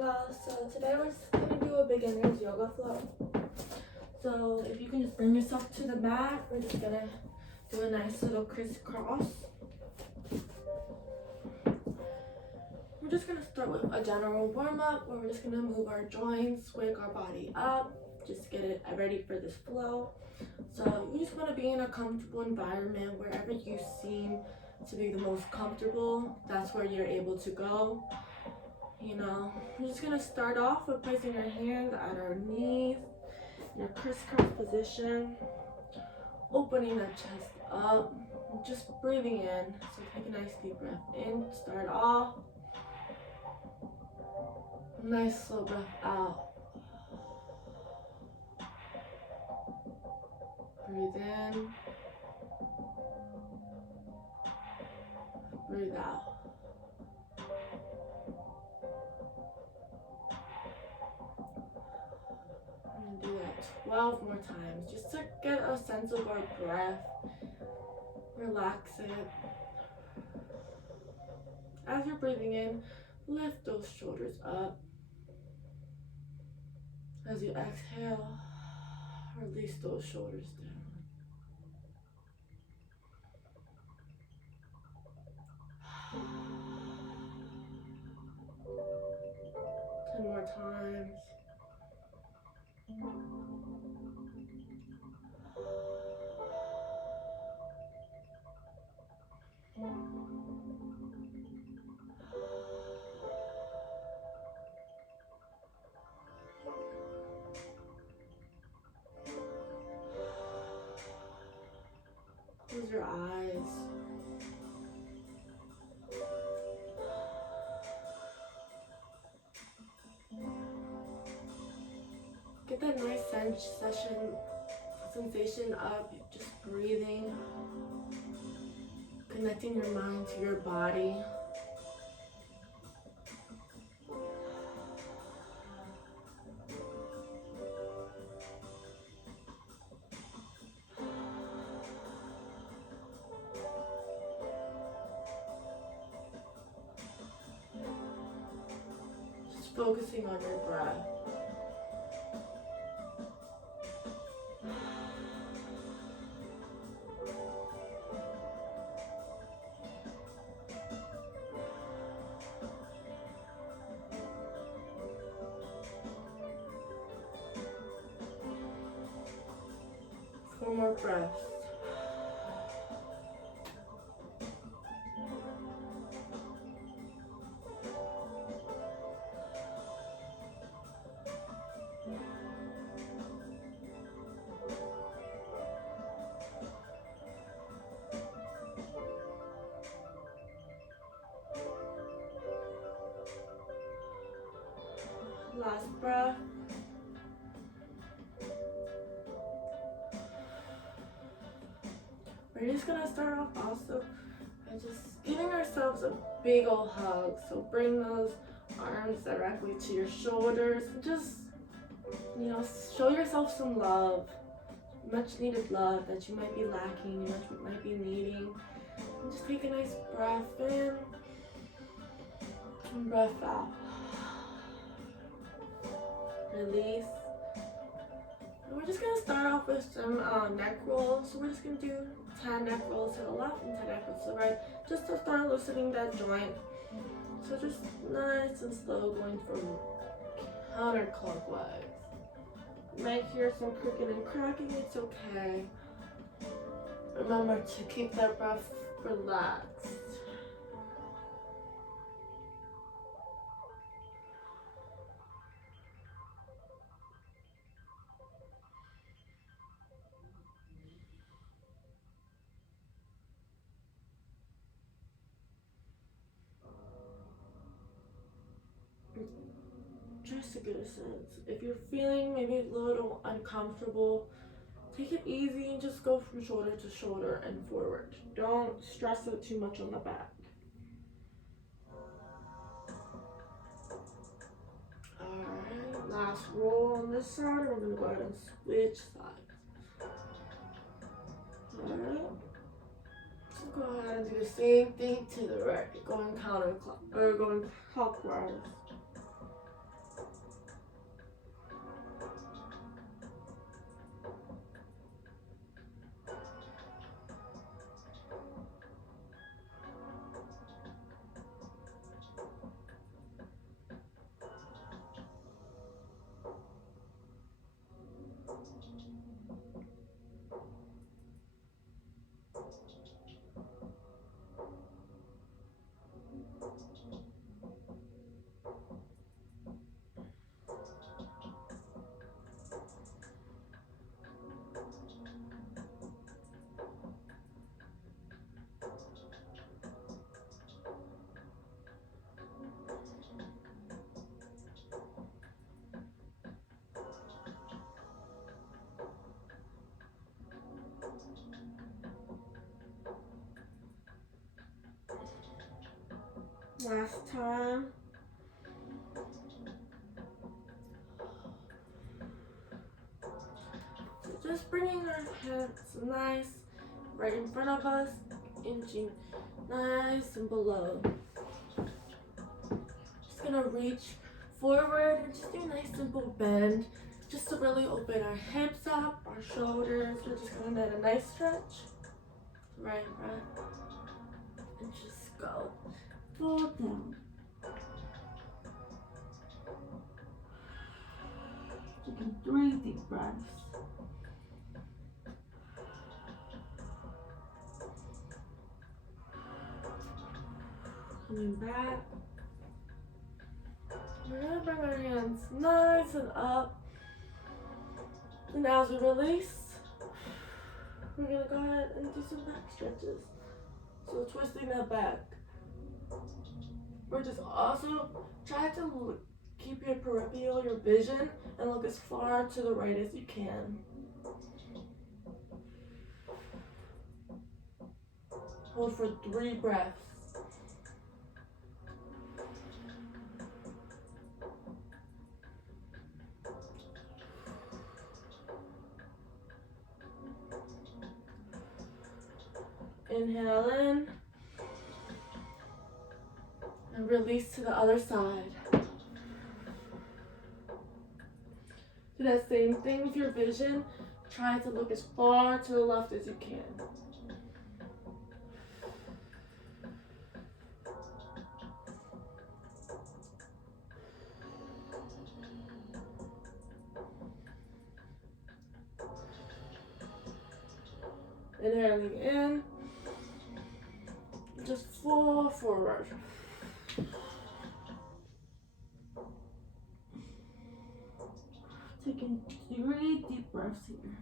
Angela. So today we're just gonna do a beginner's yoga flow. So if you can just bring yourself to the mat, we're just gonna do a nice little crisscross. We're just gonna start with a general warm-up where we're just gonna move our joints, wake our body up, just get it ready for this flow. So you just wanna be in a comfortable environment. Wherever you seem to be the most comfortable, that's where you're able to go. We're just gonna start off with placing our hands at our knees in a crisscross position, opening the chest up, just breathing in. So take a nice deep breath in, start off. Nice slow breath out. Breathe in. Breathe out. And do that 12 more times just to get a sense of our breath. Relax it. As you're breathing in, lift those shoulders up. As you exhale, release those shoulders down. 10 more times. Close your eyes. Get that nice sensation of just breathing, connecting your mind to your body. Just focusing on your breath. Four more breaths. Last breath. We're just gonna start off also by just giving ourselves a big old hug. So bring those arms directly to your shoulders. Just, show yourself some love. Much needed love that you might be lacking, you might be needing. And just take a nice breath in and breath out. Release. And we're just gonna start off with some neck rolls. So we're just gonna do 10 neck rolls to the left and 10 neck rolls to the right, just to start loosening that joint. So just nice and slow, going from counterclockwise. You might hear some creaking and cracking, it's okay. Remember to keep that breath relaxed. Just to get a sense. If you're feeling maybe a little uncomfortable, take it easy and just go from shoulder to shoulder and forward. Don't stress it too much on the back. Alright, last roll on this side. We're going to go ahead and switch sides. Alright. So go ahead and do the same thing to the right. Going clockwise. Last time. So just bringing our hands nice right in front of us, inching nice and below. Just gonna reach forward and just do a nice simple bend just to really open our hips up, our shoulders. We're just gonna get a nice stretch. Right, and just go full down. Taking 3 deep breaths. Coming back. We're gonna bring our hands nice and up. And as we release, we're gonna go ahead and do some back stretches. So twisting that back. We're just also try to keep your peripheral, your vision, and look as far to the right as you can. Hold for 3 breaths. Inhale in and release to the other side. Do that same thing with your vision. Try to look as far to the left as you can. Inhaling in, just fall forward. Taking 3 deep breaths here.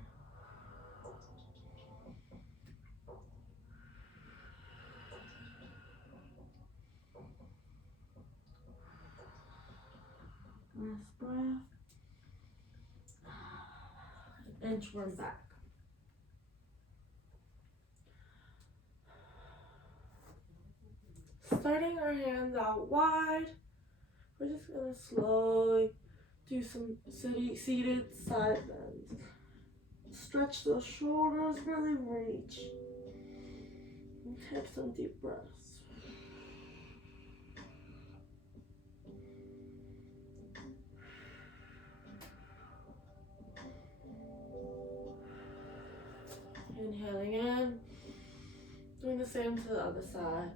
Last breath. Inchworm back. Starting our hands out wide, we're just gonna slowly do some seated side bends. Stretch those shoulders, really reach. And take some deep breaths. Inhaling in, doing the same to the other side.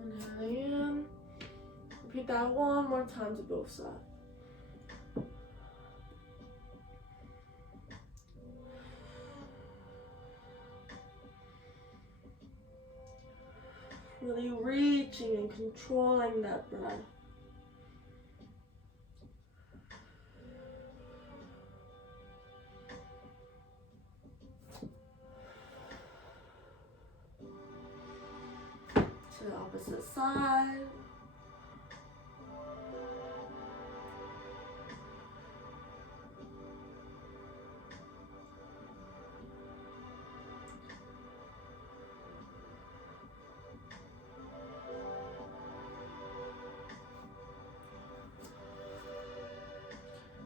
Inhaling in. Repeat that one more time to both sides. Really reaching and controlling that breath. To the opposite side.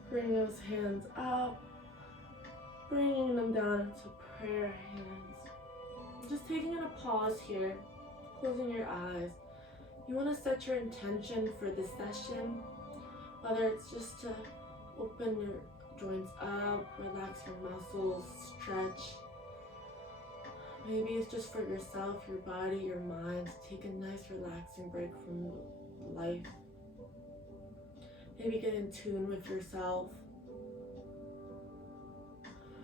Bring those hands up, bringing them down into prayer hands. Just taking a pause here, closing your eyes. You want to set your intention for this session, whether it's just to open your joints up, relax your muscles, stretch. Maybe it's just for yourself, your body, your mind, to take a nice relaxing break from life. Maybe get in tune with yourself.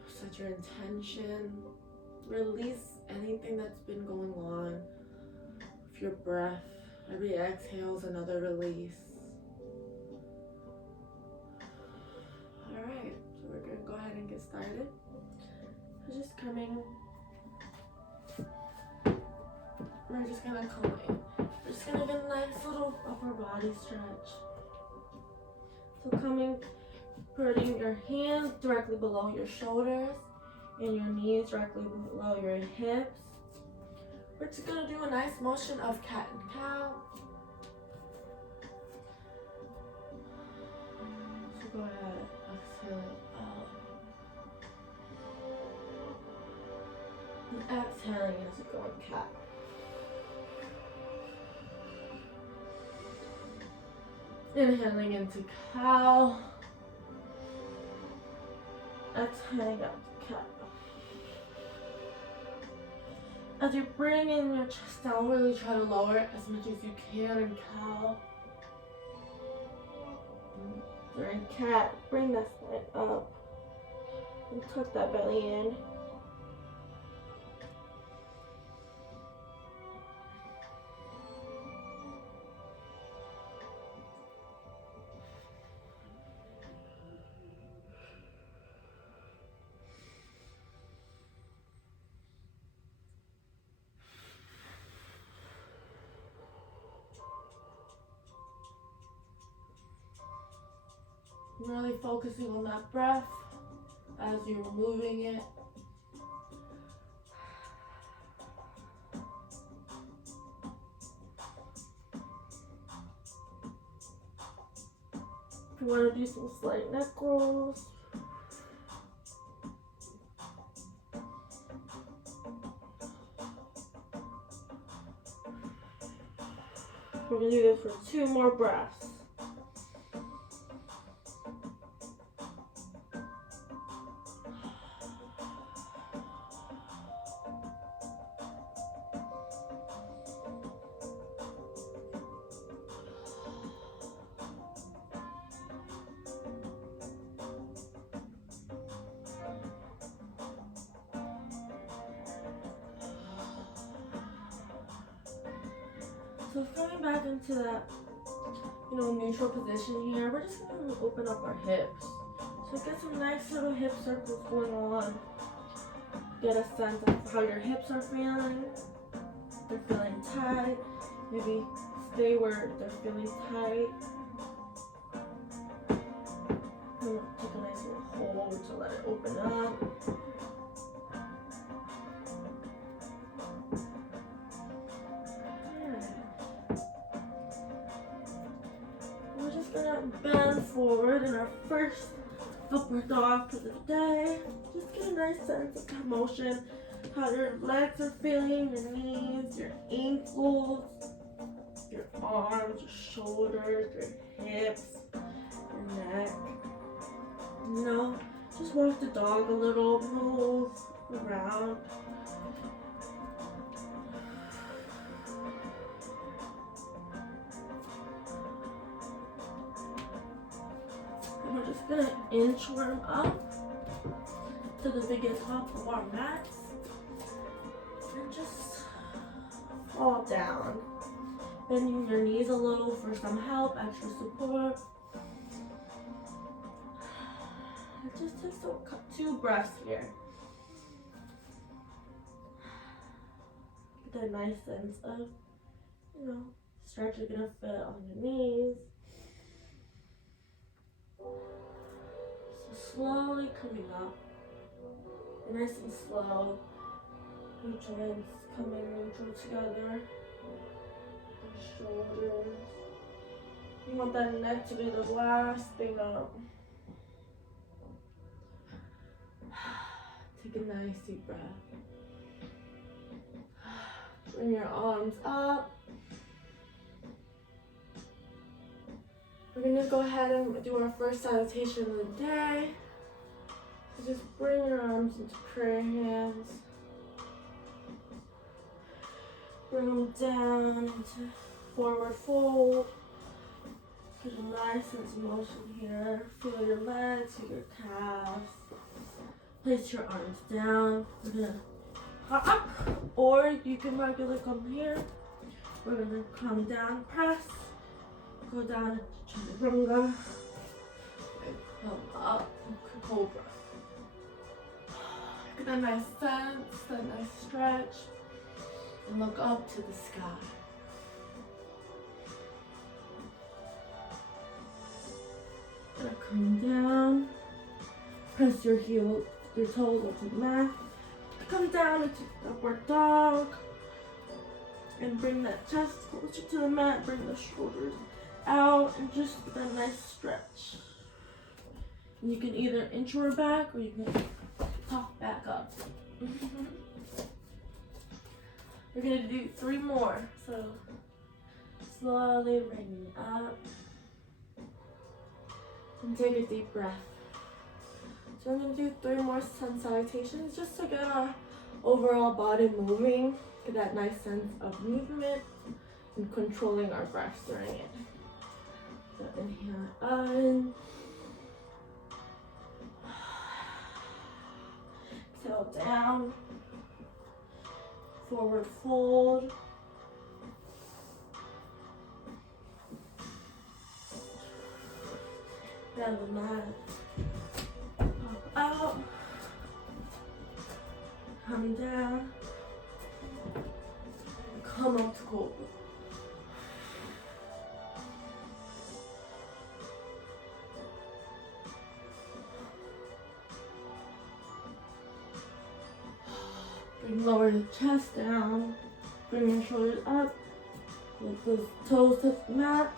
Set your intention. Release anything that's been going on with your breath. Every exhale is another release. Alright, so we're going to go ahead and get started. So just coming we're just gonna come in. We're just gonna get a nice little upper body stretch. So putting your hands directly below your shoulders and your knees directly below your hips. We're just gonna do a nice motion of cat and cow. So go ahead, exhale out. And exhaling as you go in cat. Inhaling into cow. Exhaling out to cat. As you bring in your chest down, really try to lower it as much as you can in cow. Or in cat, bring that spine up and tuck that belly in. Really focusing on that breath as you're moving it. If you want to do some slight neck rolls. We're going to do this for 2 more breaths. So coming back into that, neutral position here, we're just going to open up our hips. So get some nice little hip circles going on. Get a sense of how your hips are feeling. If they're feeling tight, maybe stay where they're feeling tight. And take a nice little hold to let it open up. Bend forward in our first upper dog for the day. Just get a nice sense of that motion, how your legs are feeling, your knees, your ankles, your arms, your shoulders, your hips, your neck. Just walk the dog a little, move around. We're just gonna inchworm up to the biggest top of our mats and just fall down. Bending your knees a little for some help, extra support. It just takes 2 breaths here. Get that nice sense of, stretch is gonna fit on your knees. So slowly coming up, nice and slow. Your joints coming neutral together. Your shoulders. You want that neck to be the last thing up. Take a nice deep breath. Bring your arms up. We're gonna go ahead and do our first salutation of the day. So just bring your arms into prayer hands. Bring them down into forward fold. Get a nice sense of motion here. Feel your legs, feel your calves. Place your arms down. We're gonna hop, or you can regularly come here. We're gonna come down, press, go down to chaturanga, and come up, cobra. Get a nice sense, a nice stretch. and look up to the sky. Gonna come down, press your toes onto the mat, come down into upward dog, and bring that chest closer to the mat, bring the shoulders out, and just a nice stretch. And you can either inchworm back or you can pop back up. We're gonna do 3 more, so slowly bring it up and take a deep breath. So I'm gonna do 3 more sun salutations just to get our overall body moving, get that nice sense of movement and controlling our breath during it. So inhale in, exhale down, forward fold, down the mat, pop out, come down, come up to cobra. Lower the chest down, bring your shoulders up, let the toes touch the mat,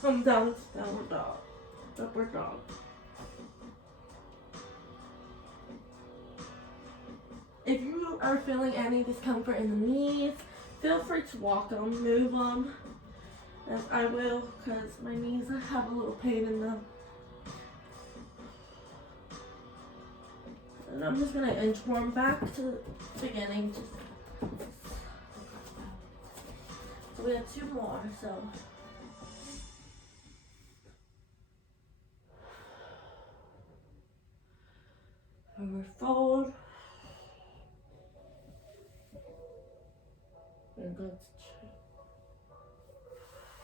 come down to downward dog, upward dog. If you are feeling any discomfort in the knees, feel free to walk them, move them, as I will, because my knees have a little pain in them. And I'm just gonna inchworm back to the beginning. So we have 2 more, so. Forward fold. And go to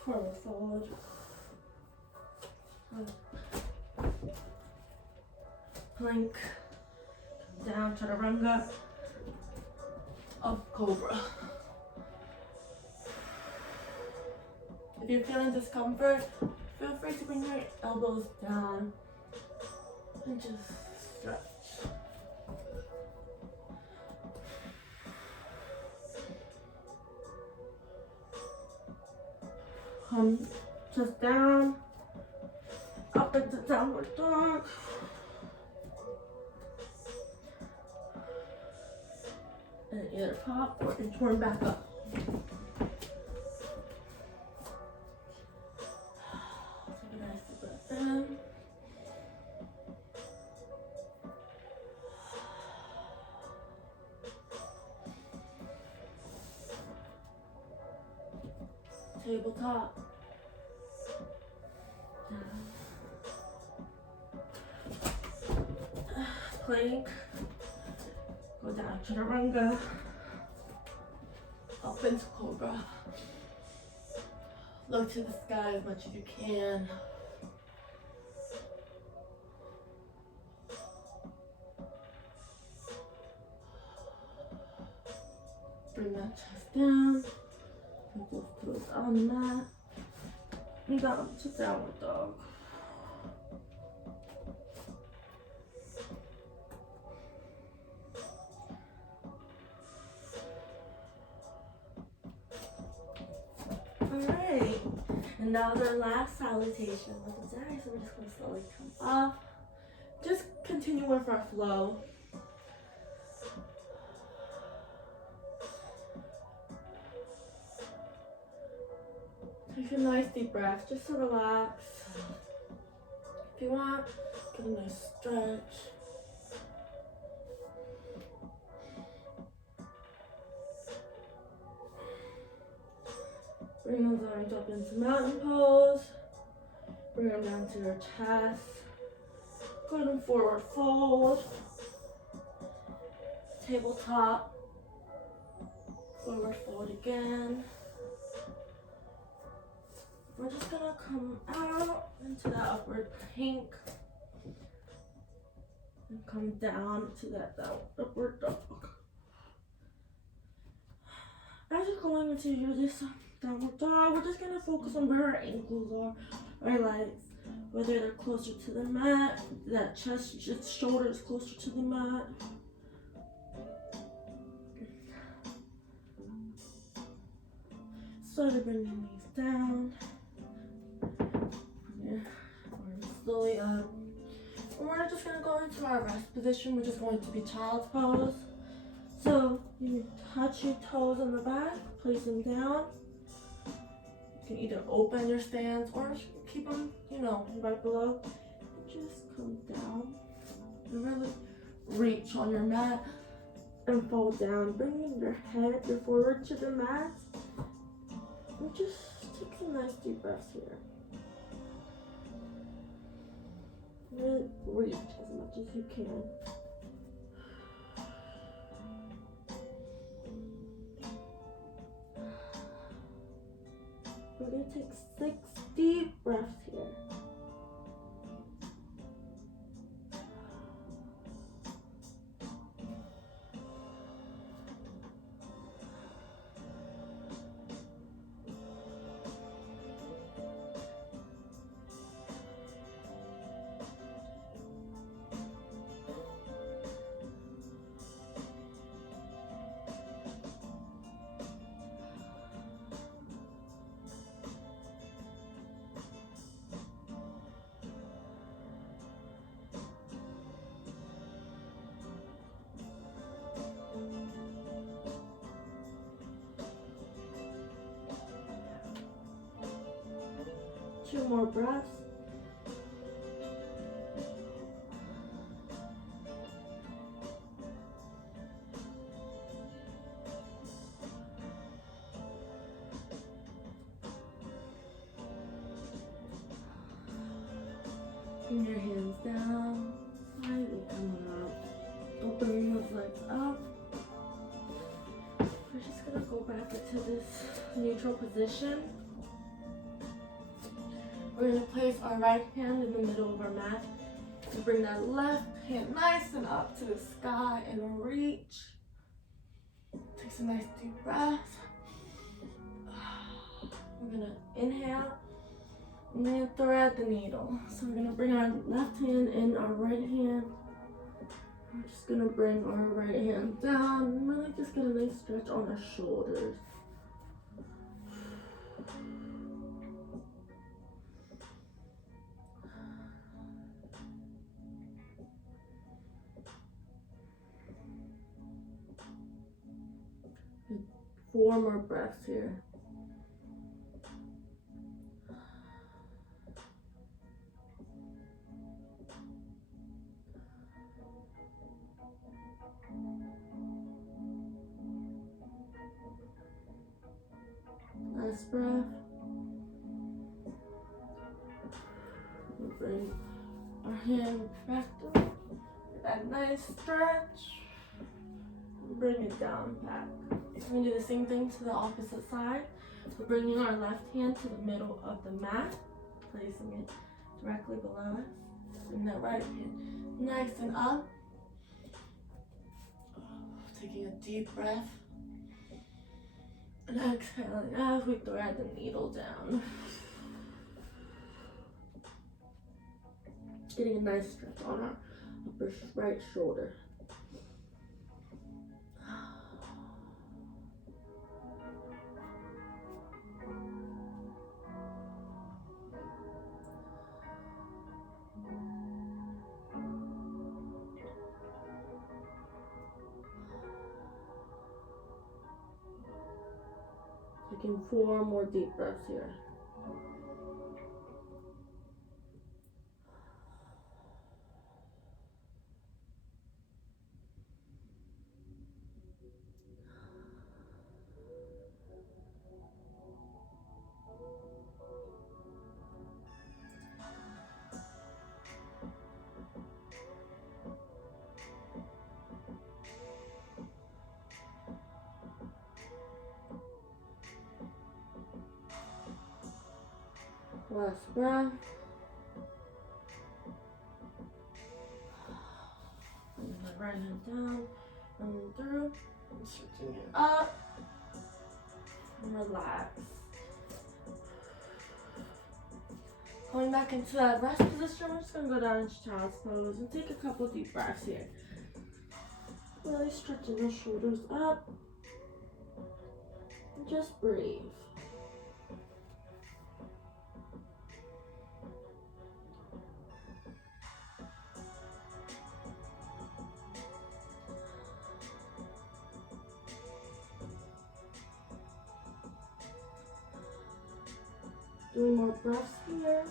forward fold. Plank. Down, chaturanga, up cobra. If you're feeling discomfort, feel free to bring your elbows down and just stretch. Come just down, up into downward dog. And either pop or inchworm back up. Take a nice deep breath in. Tabletop. Plank. Go down, chaturanga, up into cobra. Look to the sky as much as you can. Bring that chest down, put those toes on the mat, and down to downward dog. Alright, and now the last salutation of the day, so we're just going to slowly come up. Just continue with our flow. Take a nice deep breath just to relax. If you want, get a nice stretch. Bring those arms up into mountain pose. Bring them down to your chest. Go to forward fold. Tabletop. Forward fold again. We're just gonna come out into that upward plank. And come down to that upward dog. as you're going into this downward dog, we're just gonna focus on where our ankles are, our legs, whether they're closer to the mat, that chest, just shoulders closer to the mat. Slowly bring your knees down. Yeah. Slowly up. And we're just gonna go into our rest position, which is going to be child's pose. So you touch your toes on the back, place them down. You can either open your stance or keep them, right below. Just come down and really reach on your mat and fall down, bringing your head forward to the mat. And just take some nice deep breaths here. Really reach as much as you can. We're going to take 6 deep breaths here. Two more breaths. Bring your hands down, slightly coming up. Opening those legs up. We're just gonna go back into this neutral position. We're gonna place our right hand in the middle of our mat and bring that left hand nice and up to the sky and reach. Take some nice deep breaths. We're gonna inhale and then thread the needle. So we're gonna bring our left hand in our right hand. We're just gonna bring our right hand down and really just get a nice stretch on our shoulders. Four more breaths here. Last breath. We'll bring our hand back to that nice stretch. Bring it down back. We're going to do the same thing to the opposite side. So bringing our left hand to the middle of the mat, placing it directly below us. Bring that right hand nice and up. Taking a deep breath. And exhaling as we thread the needle down. Getting a nice stretch on our upper right shoulder. Taking 4 more deep breaths here. Last breath. Bring my right hand down, coming through, and switching it up. and relax. Going back into that rest position, we're just gonna go down into child's pose and take a couple deep breaths here. Really stretching the shoulders up. And just breathe. Doing more breaths here.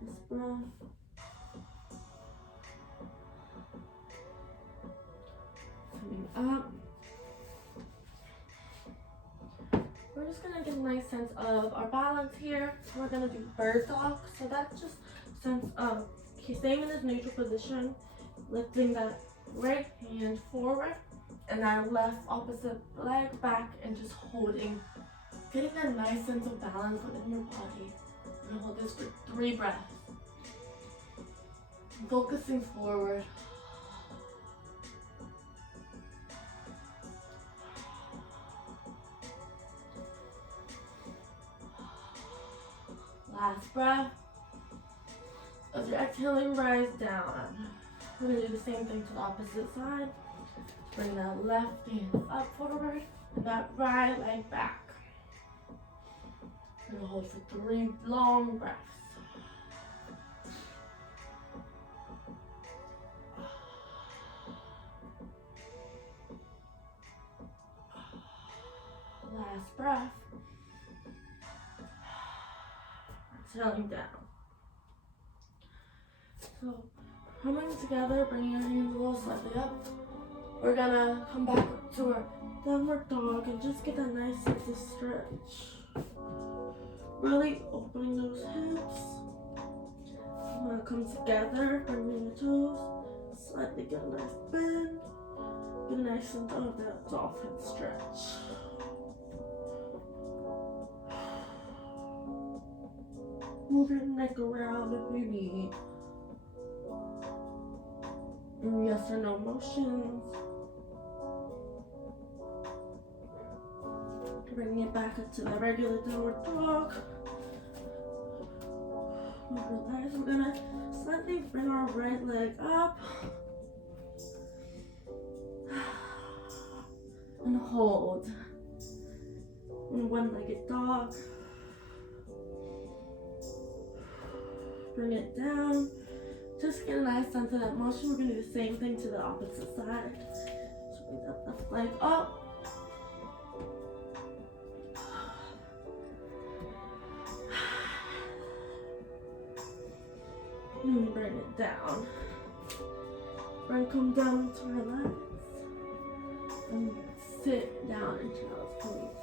Last breath. Coming up. We're just gonna get a nice sense of our balance here. So we're gonna do bird dog. So that's just a sense of staying in this neutral position, lifting that right hand forward and that left opposite leg back and just holding, getting a nice sense of balance within your body. We're gonna hold this for 3 breaths. Focusing forward. Last breath. As you're exhaling, rise down. We're gonna do the same thing to the opposite side. Bring that left hand up forward and that right leg back. We're gonna hold for 3 long breaths. Last breath. Exhaling down. So, coming together, bringing your hands a little slightly up. We're gonna come back up to our downward dog and just get a nice sense of stretch. Really opening those hips. I'm gonna come together, bringing your toes, slightly get a nice bend. Get a nice sense of that dolphin stretch. Move your neck around if you need. Yes or no motions. Bring it back up to the regular downward dog. Relax. We're gonna slightly bring our right leg up. And hold. And one-legged dog. Bring it down. Just get a nice sense of that motion. We're gonna do the same thing to the opposite side. So bring that left leg up. And bring it down. Come down to relax. And sit down in child's pose.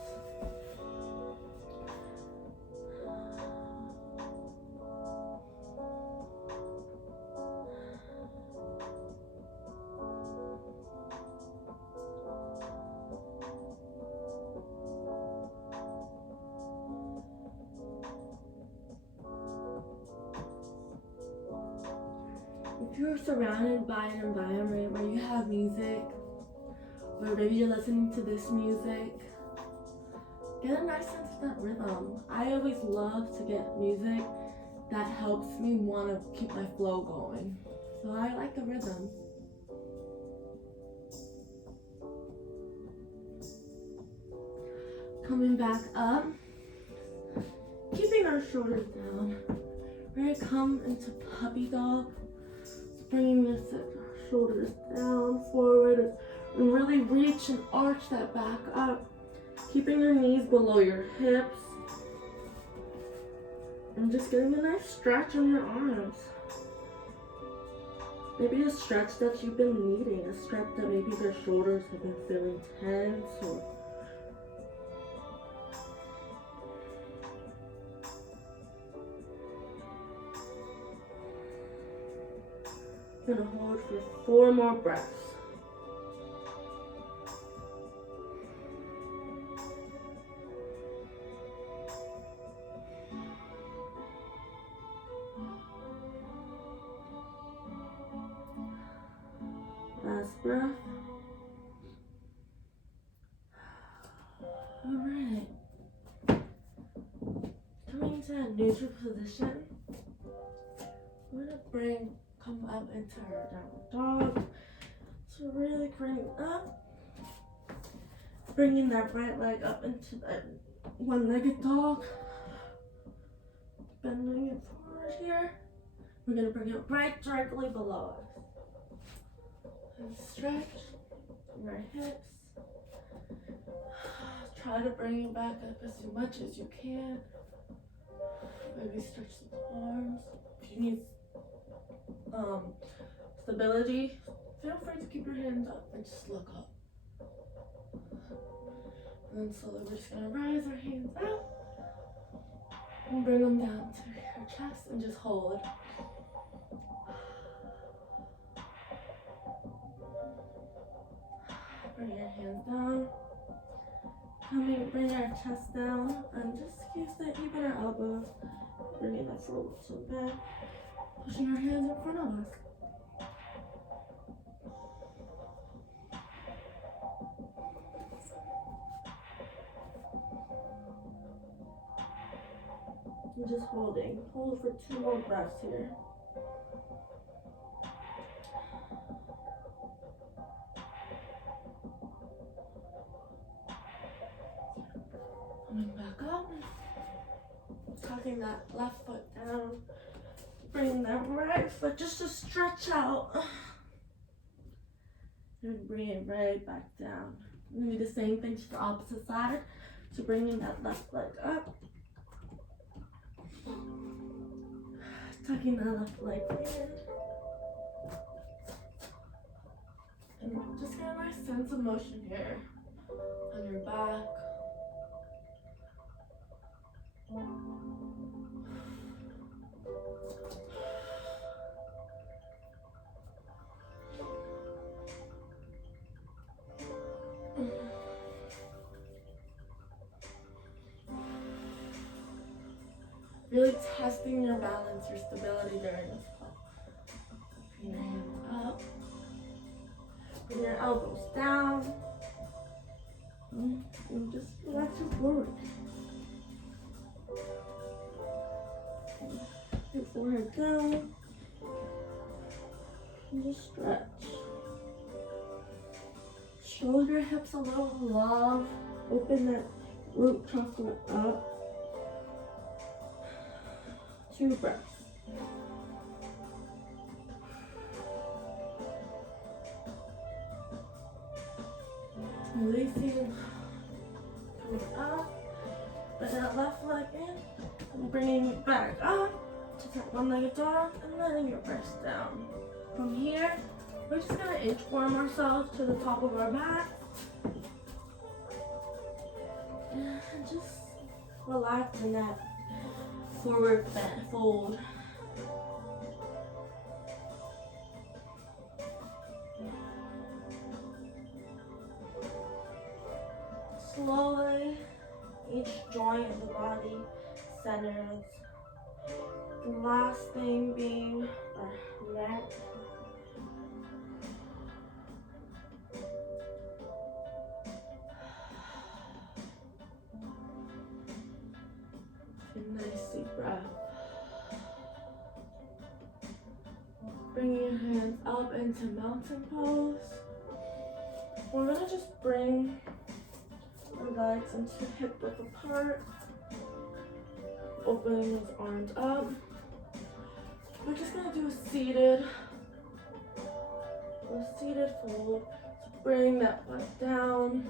If you're surrounded by an environment where you have music, or maybe you're listening to this music, get a nice sense of that rhythm. I always love to get music that helps me want to keep my flow going. So I like the rhythm. Coming back up, keeping our shoulders down. We're gonna come into puppy dog. Bringing the shoulders down, forward, and really reach and arch that back up. Keeping your knees below your hips. And just getting a nice stretch on your arms. Maybe a stretch that you've been needing, a stretch that maybe their shoulders have been feeling tense or Gonna hold for 4 more breaths. Last breath. Alright. Coming to a neutral position. We're gonna come up into our downward dog. So really bring up. Bringing that right leg up into that one-legged dog. Bending it forward here. We're gonna bring it right directly below us. And stretch your hips. Try to bring it back up as much as you can. Maybe stretch the arms. If you need stability, feel free to keep your hands up and just look up. And then slowly we're just gonna rise our hands up and bring them down to your chest and just hold. Bring your hands down. Bring our chest down and just use that, even our elbows. Bringing that forward to the back. Pushing our hands in front of us. And just holding. Hold for 2 more breaths here. Coming back up. Tucking that left foot down. Bring that right foot just to stretch out. And bring it right back down. We're gonna do the same thing to the opposite side. So bringing that left leg up. Tucking that left leg in. And just get a nice sense of motion here on your back. Really testing your balance, your stability during this pose. Bring your hands up. Bring your elbows down. And just relax your forward. Your forehead down. And just stretch. Shoulder hips a little love. Open that root chakra up. 2 breaths. Releasing, coming up, bring that left leg in, and bringing it back up to that one-legged dog, and letting your press down. From here, we're just gonna inchworm ourselves to the top of our back, and just relax in that forward bend, fold. Slowly, each joint of the body centers. The last thing being our neck. Nice deep breath. Bringing your hands up into mountain pose. We're gonna just bring our legs into hip width apart. Opening those arms up. We're just gonna do a seated fold. So bring that butt down.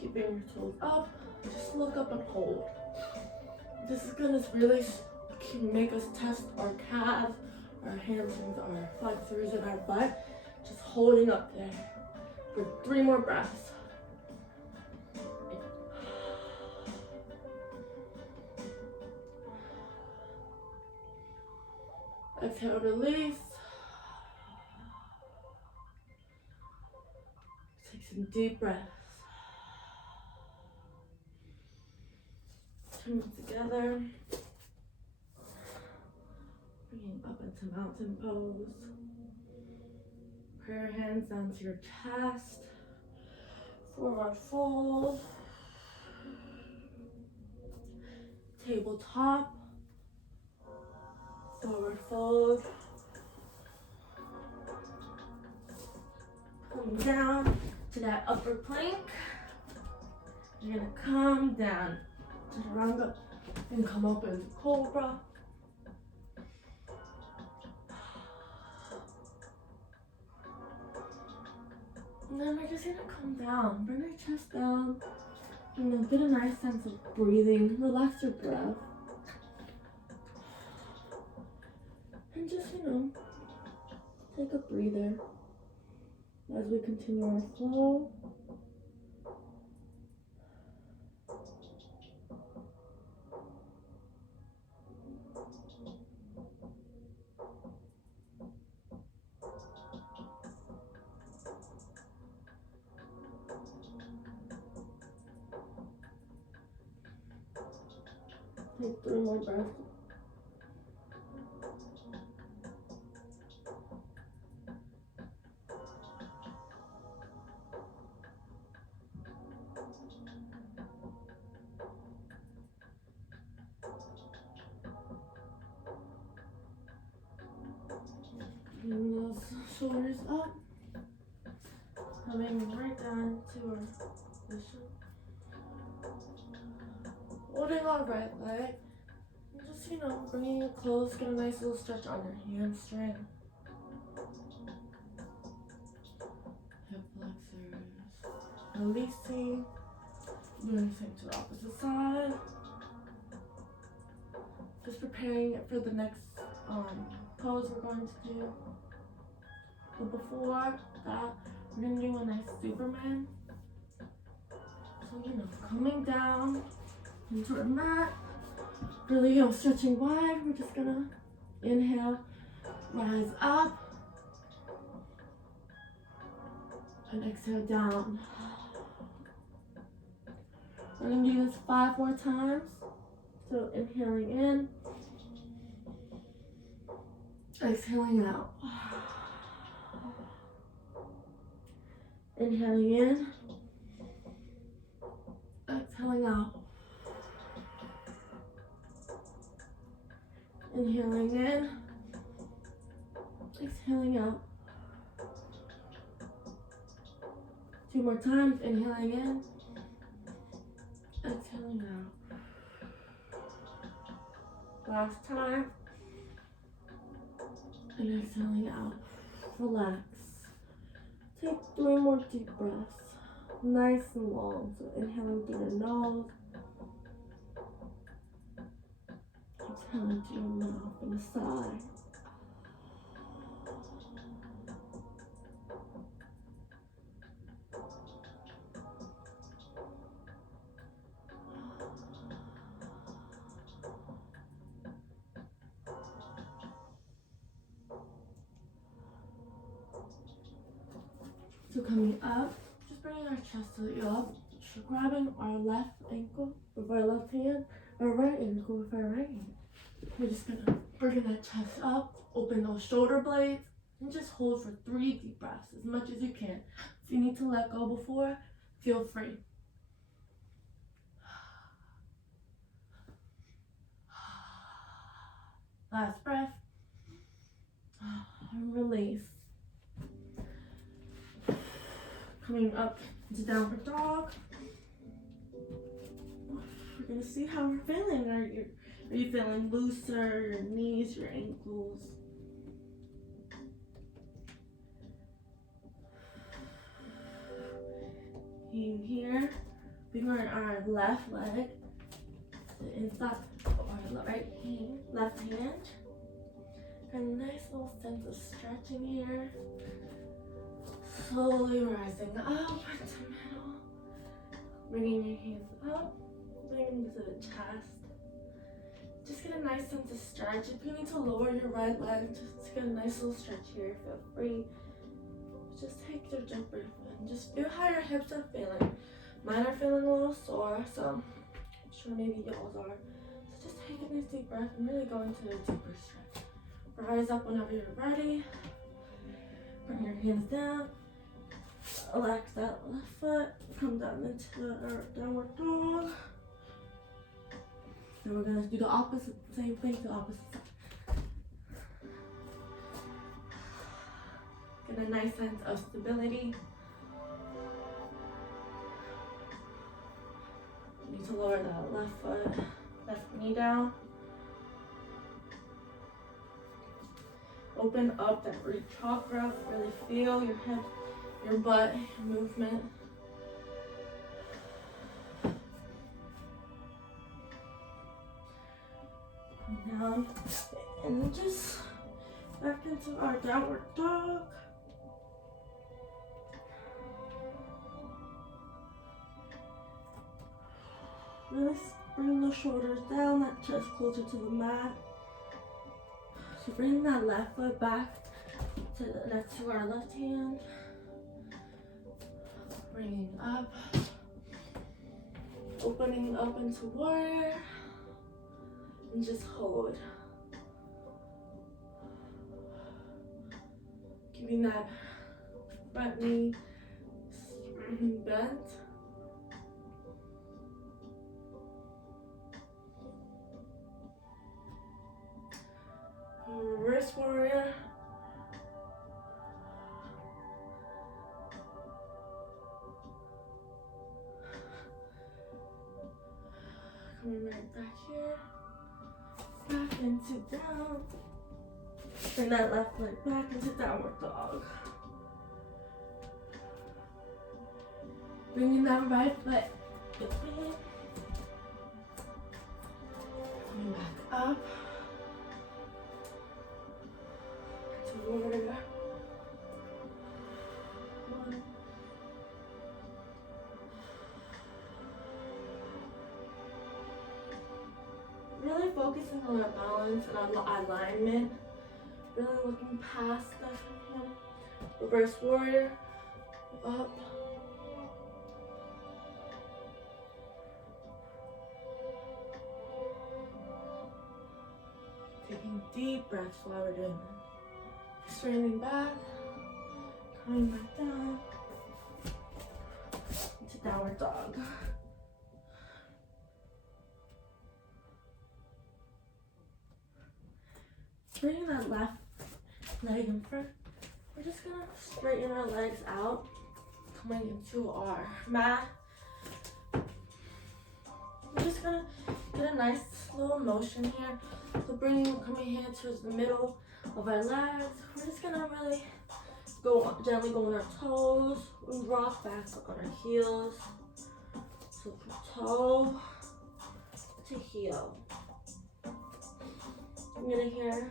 Keeping your toes up. Just look up and hold. This is gonna really make us test our calves, our hamstrings, our flexors, and our butt. Just holding up there for 3 more breaths. Exhale, release. some deep breaths. Turn it together. Bringing up into mountain pose. Prayer hands down to your chest. Forward fold. Tabletop. Forward fold. Coming down to that upper plank. You're gonna come down to Chaturanga and come up into Cobra. And then we're just gonna come down, bring your chest down, and then get a nice sense of breathing. Relax your breath. And just, take a breather as we continue our flow. Take 3 more breaths. Bring those shoulders up. Coming right down to our position. Holding our right leg. And just, bringing it close. Get a nice little stretch on your hamstring. Hip flexors. Releasing. Doing the same to the opposite side. Just preparing it for the next pose we're going to do. But before that, we're going to do a nice Superman. So, coming down into our mat. Really, stretching wide. We're just going to inhale, rise up, and exhale down. We're going to do this 5 more times. So inhaling in, exhaling out. Inhaling in, exhaling out. Inhaling in, exhaling out. 2 more times, inhaling in, exhaling out. Last time. And exhaling out. Relax. Take 3 more deep breaths. Nice and long. So inhaling through your nose. Exhaling through your mouth and the side. So coming up, just bringing our chest slightly up, grabbing our left ankle with our left hand, our right ankle with our right hand. We're just gonna bring that chest up, open those shoulder blades, and just hold for 3 deep breaths, as much as you can. If you need to let go before, feel free. Last breath, and release. Coming up to downward dog. We're gonna see how we're feeling. Are you feeling looser? Your knees, your ankles? In here, bring our left leg to inside our left hand. A nice little sense of stretching here. Slowly rising up into middle. Bringing your hands up, bringing them to the chest. Just get a nice sense of stretch. If you need to lower your right leg, just get a nice little stretch here. Feel free. just take your deep breath in. Just feel how your hips are feeling. Mine are feeling a little sore, so I'm sure maybe y'all's are. So just take a nice deep breath and really go into a deeper stretch. Rise up whenever you're ready. Bring your hands down. Relax that left foot. Come down into our downward dog. And we're gonna do the opposite, same thing to the opposite side. Get a nice sense of stability. You need to lower that left foot, left knee down. Open up that root chakra. Really feel your head, your butt, your movement. Come down and just back into our downward dog. Really bring the shoulders down, that chest closer to the mat. So bring that left foot back to next to our left hand. Bringing up. Opening up into warrior. And just hold. Keeping that front knee bent. Reverse warrior. Coming right back here. Back into down. Bring that left leg back into downward dog. Bringing that right foot in. Coming back up. Warrior. One. Really focusing on our balance and on the alignment. Really looking past the reverse warrior. Up. Taking deep breaths while we're doing this. Straightening back, coming back down into downward dog. Bringing that left leg in front. We're just gonna straighten our legs out, coming into our mat. We're just gonna get a nice slow motion here. So coming here towards the middle of our legs. We're just gonna really gently go on our toes and rock back on our heels. So from toe to heel. You're gonna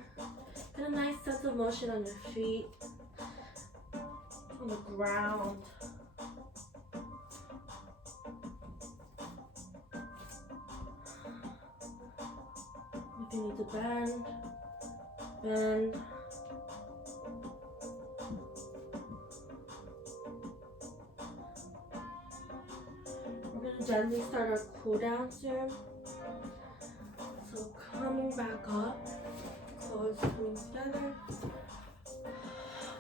get a nice sense of motion on your feet, on the ground. If you need to bend. We're going to gently start our cool down soon. So coming back up, close, coming together.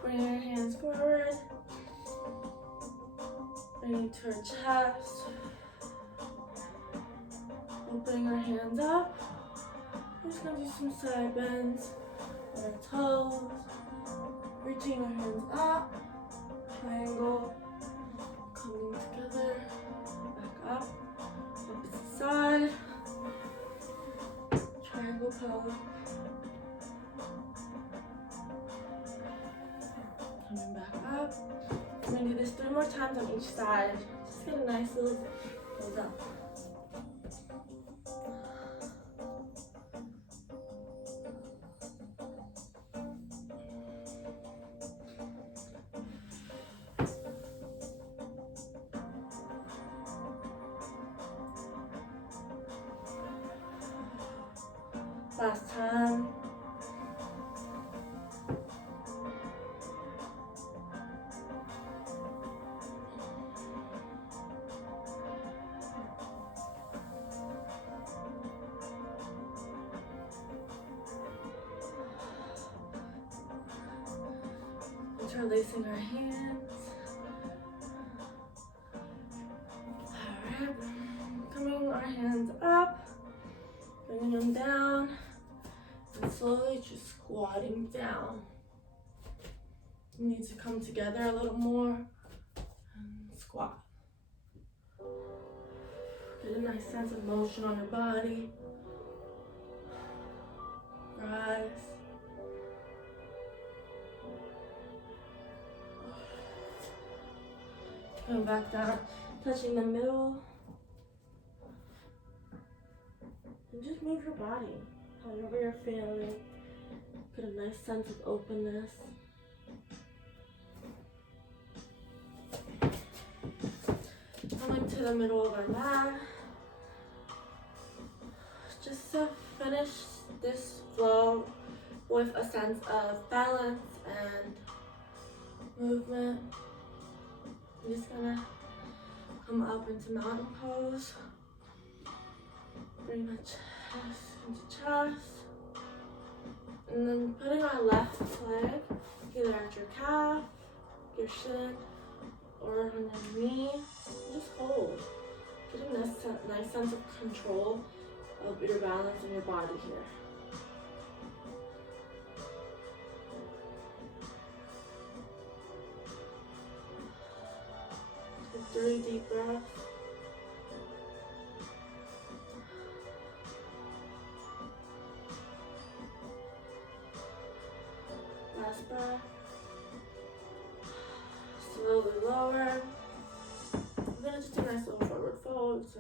Bring your hands forward. Bring it to our chest. Opening our hands up. We're just going to do some side bends. Our toes, reaching our hands up, triangle, coming together, back up, opposite side, triangle pose, coming back up. We're going to do this 3 more times on each side. Just get a nice little build up. Last time. interlacing our hands. Alright, coming our hands up, bringing them down, and slowly just squatting down. You need to come together a little more and squat. Get a nice sense of motion on your body. Rise. Coming back down, touching the middle. And just move your body however you're feeling. Get a nice sense of openness. Coming to the middle of our mat. Just to finish this flow with a sense of balance and movement. I'm just gonna come up into mountain pose. Bring my chest into chest. And then putting our left leg either at your calf, your shin, or on your knee. Just hold. Get a nice sense of control of your balance and your body here. Take 3 deep breaths. Last breath. Slowly lower. I'm gonna just do a nice little forward fold. So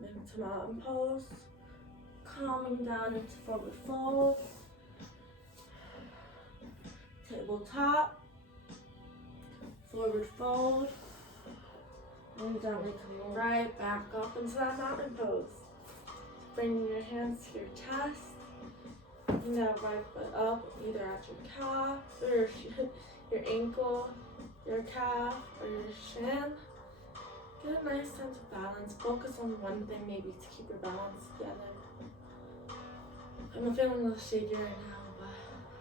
into mountain pose. Calming down into forward fold. Tabletop. Forward fold. And gently coming right back up into that mountain pose. Bringing your hands to your chest. Bring that right foot up, either at your calf, or your ankle, your calf, or your shin. Get a nice sense of balance. Focus on one thing maybe to keep your balance together. I'm feeling a little shaky right now, but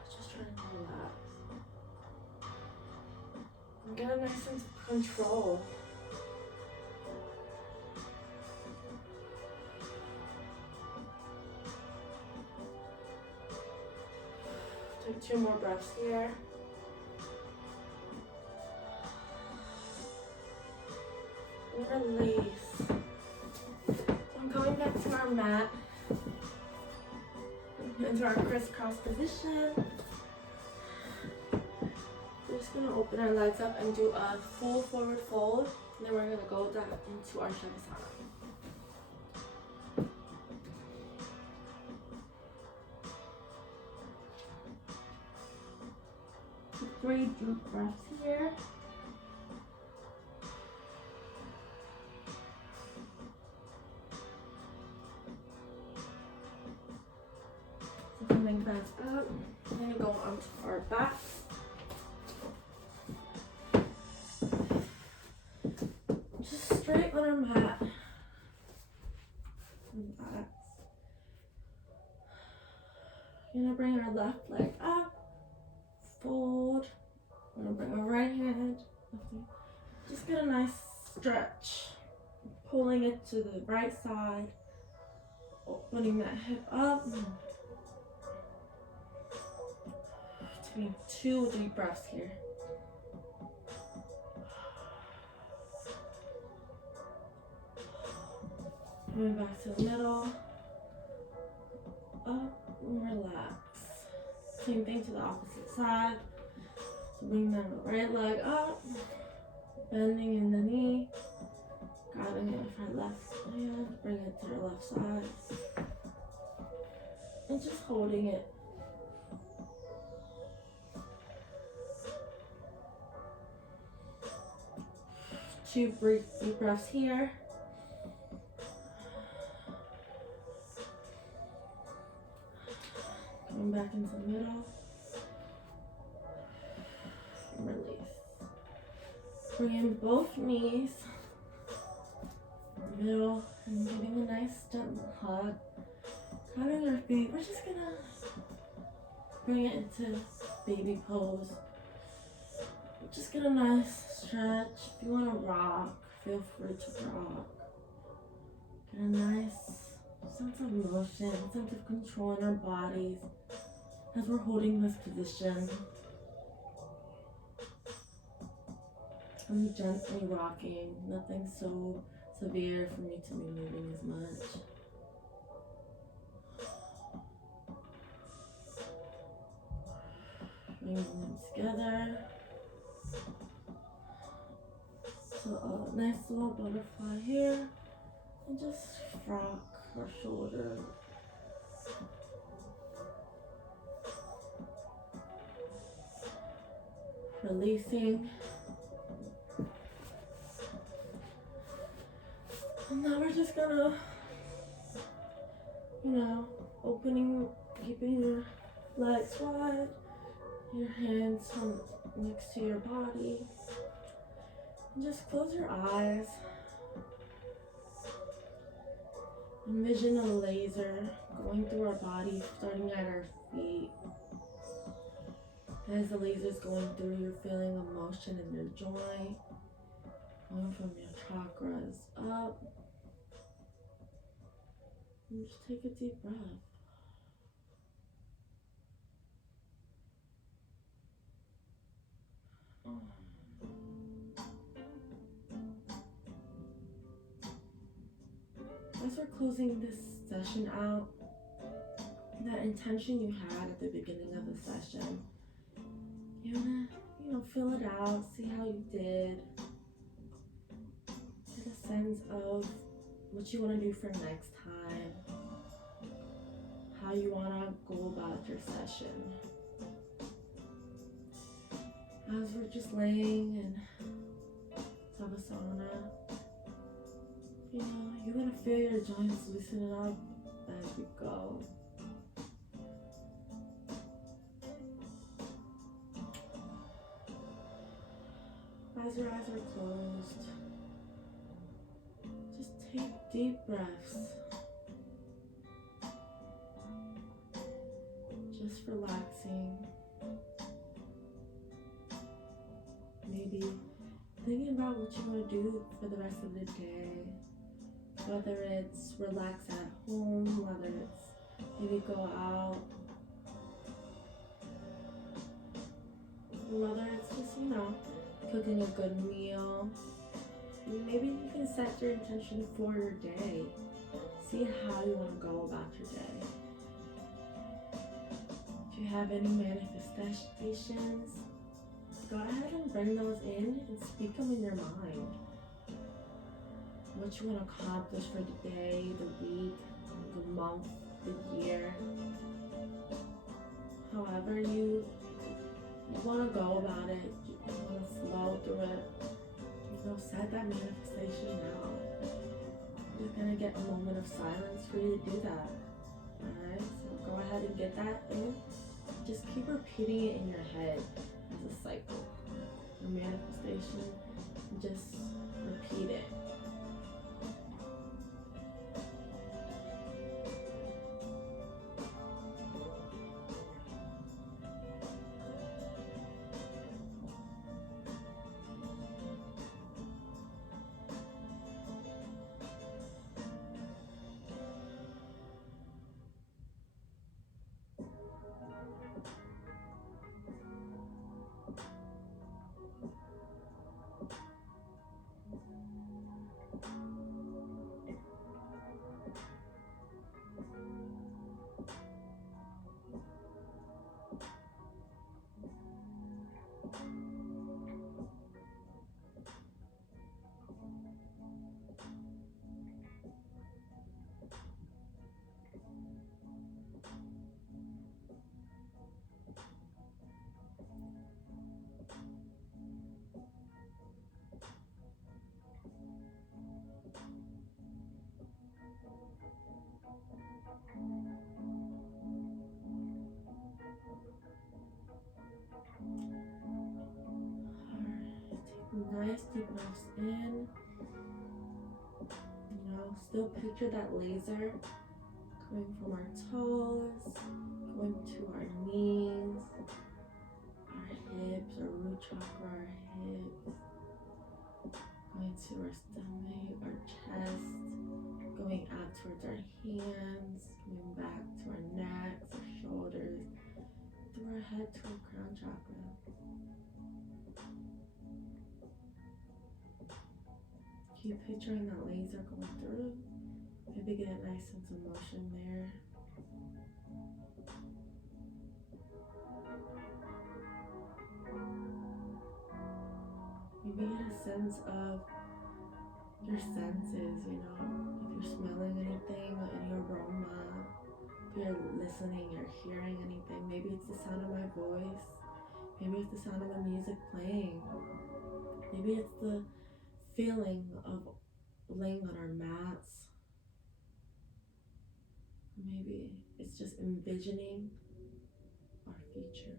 just trying to relax. And get a nice sense of control. Take 2 more breaths here. And release. So I'm going back to our mat. Into our crisscross position. We're just going to open our legs up and do a full forward fold. And then we're going to go down into our Shavasana. 3 deep breaths here. So coming back up, I'm going to go onto our backs. Just straight on our mat. Relax. We're going to bring our left leg up. Fold. I'm gonna bring our right hand. Just get a nice stretch. Pulling it to the right side. Opening that hip up. Taking 2 deep breaths here. Coming back to the middle. Up and relax. Same thing to the opposite side. So bring that right leg up, bending in the knee, grabbing it with our left hand, bring it to our left side, and just holding it. Two deep breaths here. Coming back into the middle. And release. Bring in both knees. Middle. And giving a nice gentle hug. Grabbing our feet. We're just gonna bring it into baby pose. Just get a nice stretch. If you want to rock, feel free to rock. Get a nice sense of motion, sense of control in our bodies as we're holding this position. I'm gently rocking, nothing so severe for me to be moving as much. Bring them together. So a nice little butterfly here. And just rock our shoulder. Releasing. And now we're just gonna, opening, keeping your legs wide, your hands next to your body. And just close your eyes. Envision a laser going through our body, starting at our feet. As the laser is going through, you're feeling a motion in your joint, going from your chakras up. And just take a deep breath. As we're closing this session out, that intention you had at the beginning of the session, you're gonna, fill it out, see how you did. Get a sense of what you want to do for next time, how you want to go about your session. As we're just laying in Savasana, you're going to feel your joints loosen up as we go. As your eyes are closed, just take deep breaths. Just relaxing. Maybe thinking about what you want to do for the rest of the day. Whether it's relax at home, whether it's maybe go out, whether it's just, cooking a good meal. Maybe you can set your intention for your day. See how you want to go about your day. If you have any manifestations, go ahead and bring those in and speak them in your mind. What you want to accomplish for the day, the week, the month, the year. However you want to go about it, you want to flow through it. Set that manifestation now. You're going to get a moment of silence for you to do that. Alright, so go ahead and get that in. Just keep repeating it in your head as a cycle. Your manifestation, just repeat it. Nice deep breaths in. Still picture that laser coming from our toes, going to our knees, our hips, our root chakra, our hips, going to our stomach, our chest, going out towards our hands, coming back to our necks, our shoulders, through our head to our crown chakra. Keep picturing that laser going through. Maybe get a nice sense of motion there. Maybe get a sense of your senses, if you're smelling anything, any aroma, if you're listening or hearing anything. Maybe it's the sound of my voice. Maybe it's the sound of the music playing. Maybe it's the feeling of laying on our mats. Maybe it's just envisioning our future.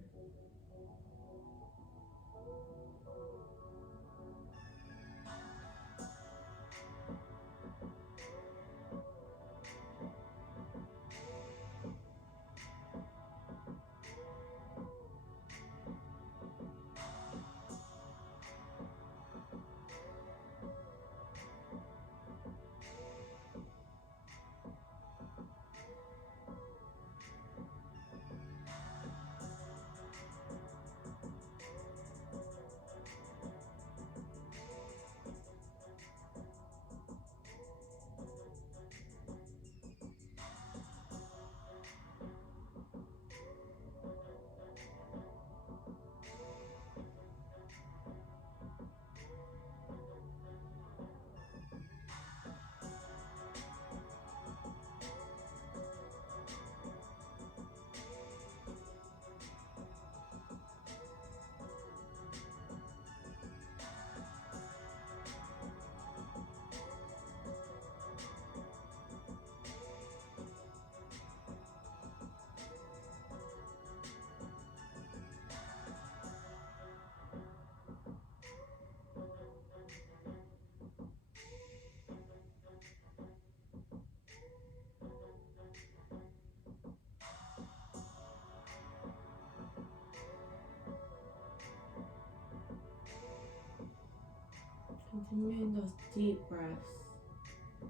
Continuing those deep breaths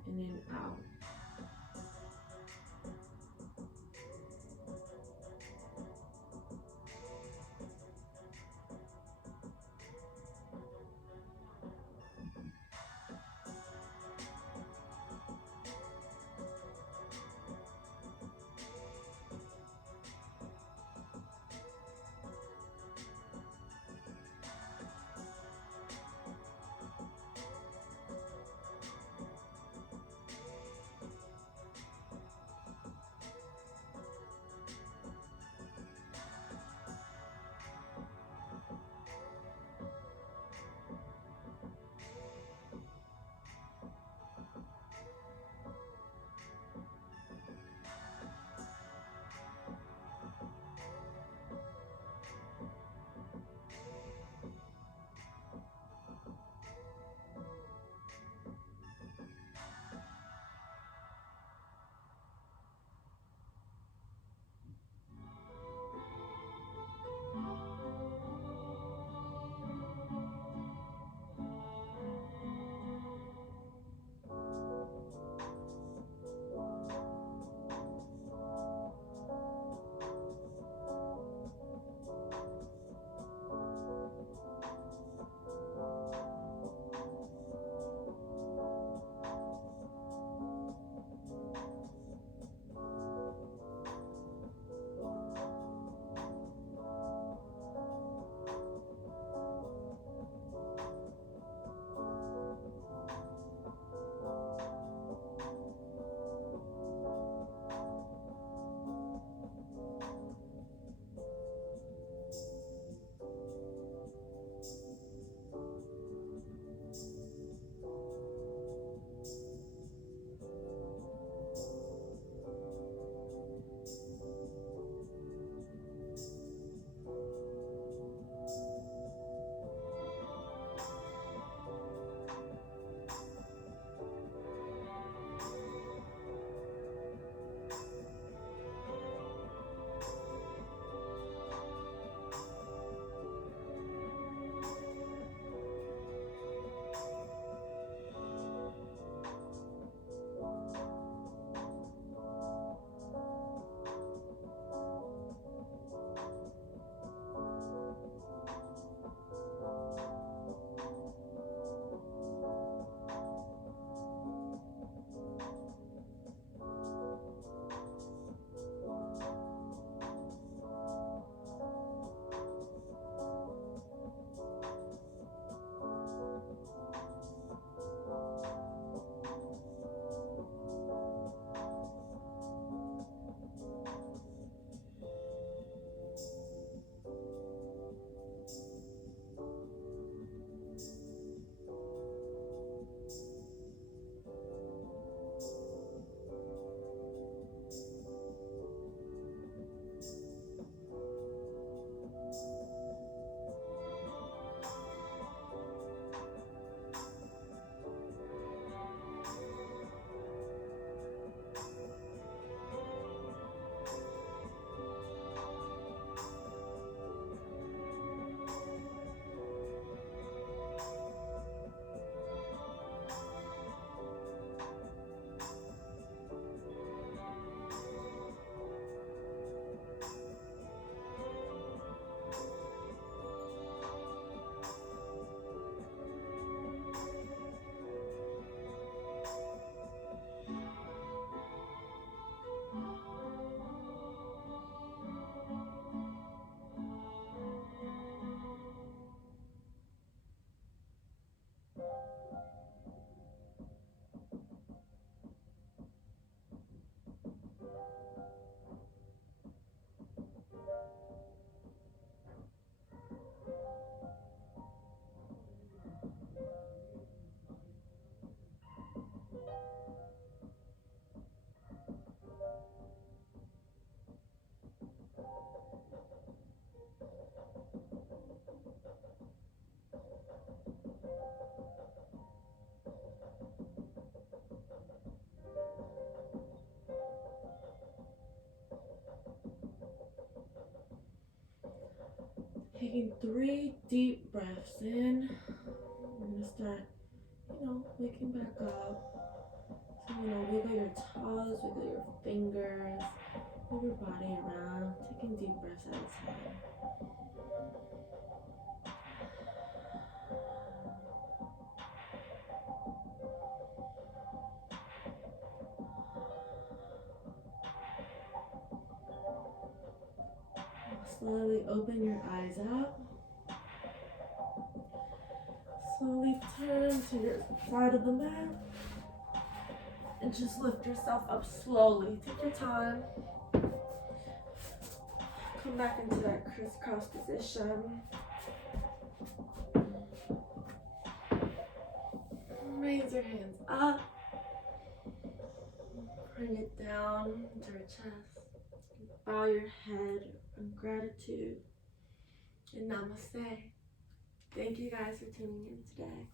in and out. taking 3 deep breaths in. We're gonna start, waking back up. So, wiggle your toes, wiggle your fingers, move your body around, taking deep breaths at a time. Slowly open your eyes up. Slowly turn to your side of the mat. And just lift yourself up slowly. Take your time. Come back into that crisscross position. Raise your hands up. Bring it down into your chest. Bow your head in gratitude. And namaste. Thank you guys for tuning in today.